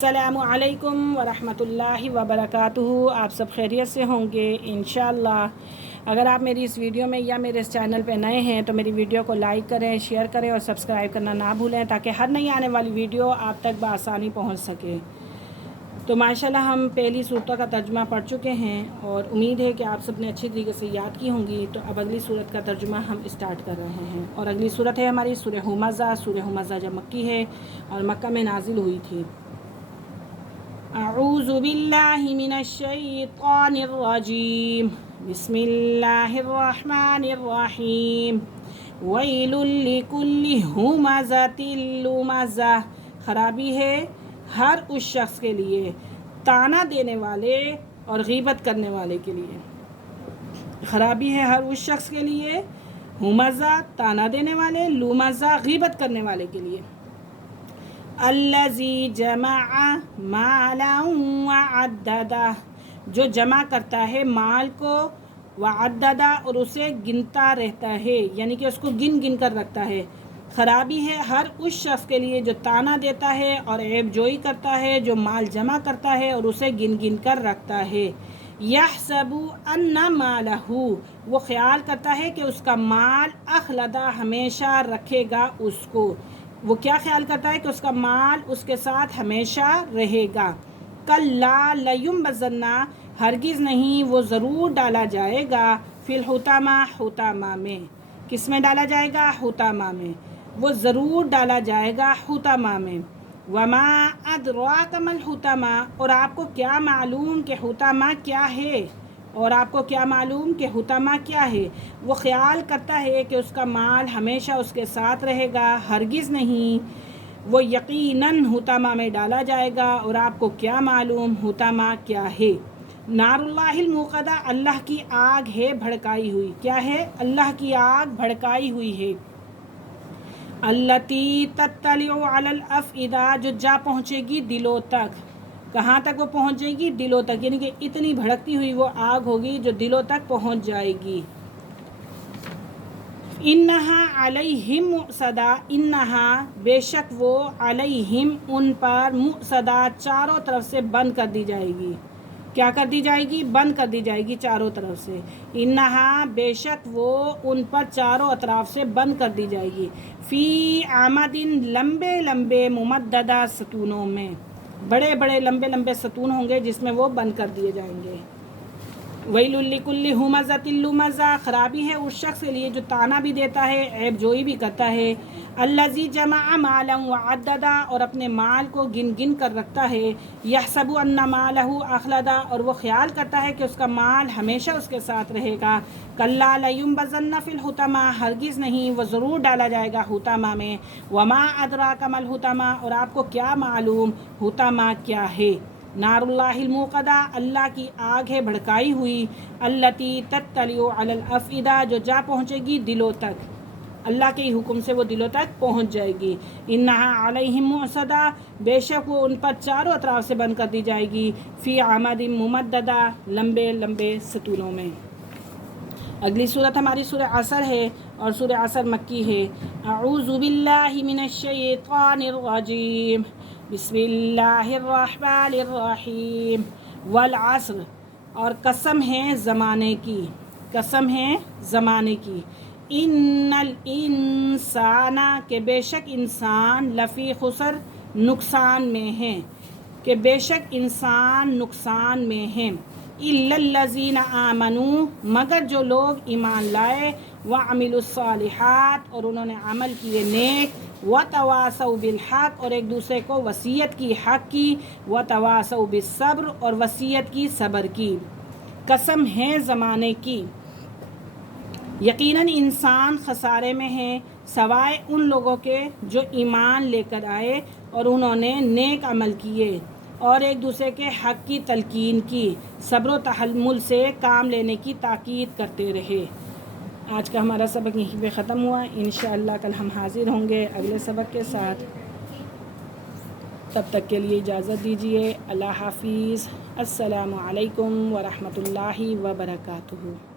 السلام علیکم ورحمۃ اللہ وبرکاتہ۔ آپ سب خیریت سے ہوں گے انشاءاللہ۔ اگر آپ میری اس ویڈیو میں یا میرے اس چینل پہ نئے ہیں تو میری ویڈیو کو لائک کریں، شیئر کریں اور سبسکرائب کرنا نہ بھولیں تاکہ ہر نئی آنے والی ویڈیو آپ تک بآسانی پہنچ سکے۔ تو ماشاءاللہ ہم پہلی صورتوں کا ترجمہ پڑھ چکے ہیں اور امید ہے کہ آپ سب نے اچھی طریقے سے یاد کی ہوں گی۔ تو اب اگلی صورت کا ترجمہ ہم اسٹارٹ کر رہے ہیں اور اگلی صورت ہے ہماری سورہ ہمزہ۔ سورہ ہمزہ جب مکی ہے اور مکہ میں نازل ہوئی تھی۔ اعوذ باللہ من الشیطان الرجیم، بسم اللہ الرحمن الرحیم۔ ویل لکل ہمزۃ لمزہ، خرابی ہے ہر اس شخص کے لیے طعنہ دینے والے اور غیبت کرنے والے کے لیے۔ خرابی ہے ہر اس شخص کے لیے، ہمزہ طعنہ دینے والے، لمزہ غیبت کرنے والے کے لیے۔ الذی جمع مالا وعددہ، جو جمع کرتا ہے مال کو، وعددہ اور اسے گنتا رہتا ہے، یعنی کہ اس کو گن گن کر رکھتا ہے۔ خرابی ہے ہر اس شخص کے لیے جو طعنہ دیتا ہے اور عیب جوئی کرتا ہے، جو مال جمع کرتا ہے اور اسے گن گن کر رکھتا ہے۔ یحسب ان مالہ، وہ خیال کرتا ہے کہ اس کا مال اخلدہ ہمیشہ رکھے گا اس کو۔ وہ کیا خیال کرتا ہے کہ اس کا مال اس کے ساتھ ہمیشہ رہے گا۔ کلا لینبذن، ہرگز نہیں، وہ ضرور ڈالا جائے گا، فی الحطمہ، حطمہ میں۔ کس میں ڈالا جائے گا؟ حطمہ میں۔ وہ ضرور ڈالا جائے گا حطمہ میں۔ وما ادراک ما الحطمہ، اور آپ کو کیا معلوم کہ حطمہ کیا ہے؟ اور آپ کو کیا معلوم کہ حطمہ کیا ہے؟ وہ خیال کرتا ہے کہ اس کا مال ہمیشہ اس کے ساتھ رہے گا، ہرگز نہیں، وہ یقیناً حطمہ میں ڈالا جائے گا۔ اور آپ کو کیا معلوم حطمہ کیا ہے؟ نار اللہ الموقدہ، اللہ کی آگ ہے بھڑکائی ہوئی۔ کیا ہے؟ اللہ کی آگ بھڑکائی ہوئی ہے۔ التی تطلع علی الافئدہ، جو جا پہنچے گی دلوں تک۔ کہاں تک وہ پہنچے گی؟ دلوں تک، یعنی کہ اتنی بھڑکتی ہوئی وہ آگ ہوگی جو دلوں تک پہنچ جائے گی۔ انہا علیہم مؤصدہ، انہا بے شک وہ، علیہم ان پر، مؤصدہ چاروں طرف سے بند کر دی جائے گی۔ کیا کر دی جائے گی؟ بند کر دی جائے گی چاروں طرف سے۔ انہا بے شک وہ، ان پر چاروں اطراف سے بند کر دی جائے گی۔ فی عمد، لمبے لمبے، ممددہ ستونوں میں، بڑے بڑے لمبے لمبے ستون ہوں گے جس میں وہ بند کر دیے جائیں گے۔ ویل لکل ہمزۃ لمزہ، خرابی ہے اس شخص کے لیے جو طعنہ بھی دیتا ہے، عیب جوئی بھی کرتا ہے۔ الذی جمع مالا وعددہ، اور اپنے مال کو گن گن کر رکھتا ہے۔ یحسب ان مالہ اخلدہ، اور وہ خیال کرتا ہے کہ اس کا مال ہمیشہ اس کے ساتھ رہے گا۔ کلا لینبذن فی الحطمہ، ہرگز نہیں، وہ ضرور ڈالا جائے گا حطمہ میں۔ وما ادراک ما الحطمہ، اور آپ کو کیا معلوم حطمہ کیا ہے؟ نار اللہ الموقدہ، اللہ کی آگ ہے بھڑکائی ہوئی۔ التی تطلع علی الافئدہ، جو جا پہنچے گی دلوں تک، اللہ کے حکم سے وہ دلوں تک پہنچ جائے گی۔ انہا علیہم مؤصدہ، بے شک وہ ان پر چاروں اطراف سے بند کر دی جائے گی۔ فی عمد ممددہ، لمبے لمبے ستونوں میں۔ اگلی صورت ہماری سورہ عصر ہے اور سورہ عصر مکی ہے۔ اعوذ باللہ من الشیطان الرجیم، بسم اللہ الرحمن الرحیم۔ والعصر، اور قسم ہے زمانے کی، قسم ہے زمانے کی۔ ان الانسان، کہ بے شک انسان، لفی خسر، نقصان میں ہے، کہ بے شک انسان نقصان میں ہے۔ الا الذین آمنوا، مگر جو لوگ ایمان لائے، وعملوا الصالحات، اور انہوں نے عمل کیے نیک، وتواصوا بالحق، اور ایک دوسرے کو وصیت کی حق کی، وتواصوا بالصبر، اور وصیت کی صبر کی۔ قسم ہے زمانے کی، یقیناً انسان خسارے میں ہے، سوائے ان لوگوں کے جو ایمان لے کر آئے اور انہوں نے نیک عمل کیے اور ایک دوسرے کے حق کی تلقین کی، صبر و تحمل سے کام لینے کی تاکید کرتے رہے۔ آج کا ہمارا سبق یہیں پہ ختم ہوا۔ انشاءاللہ کل ہم حاضر ہوں گے اگلے سبق کے ساتھ۔ تب تک کے لیے اجازت دیجیے۔ اللہ حافظ۔ السلام علیکم ورحمۃ اللہ وبرکاتہ۔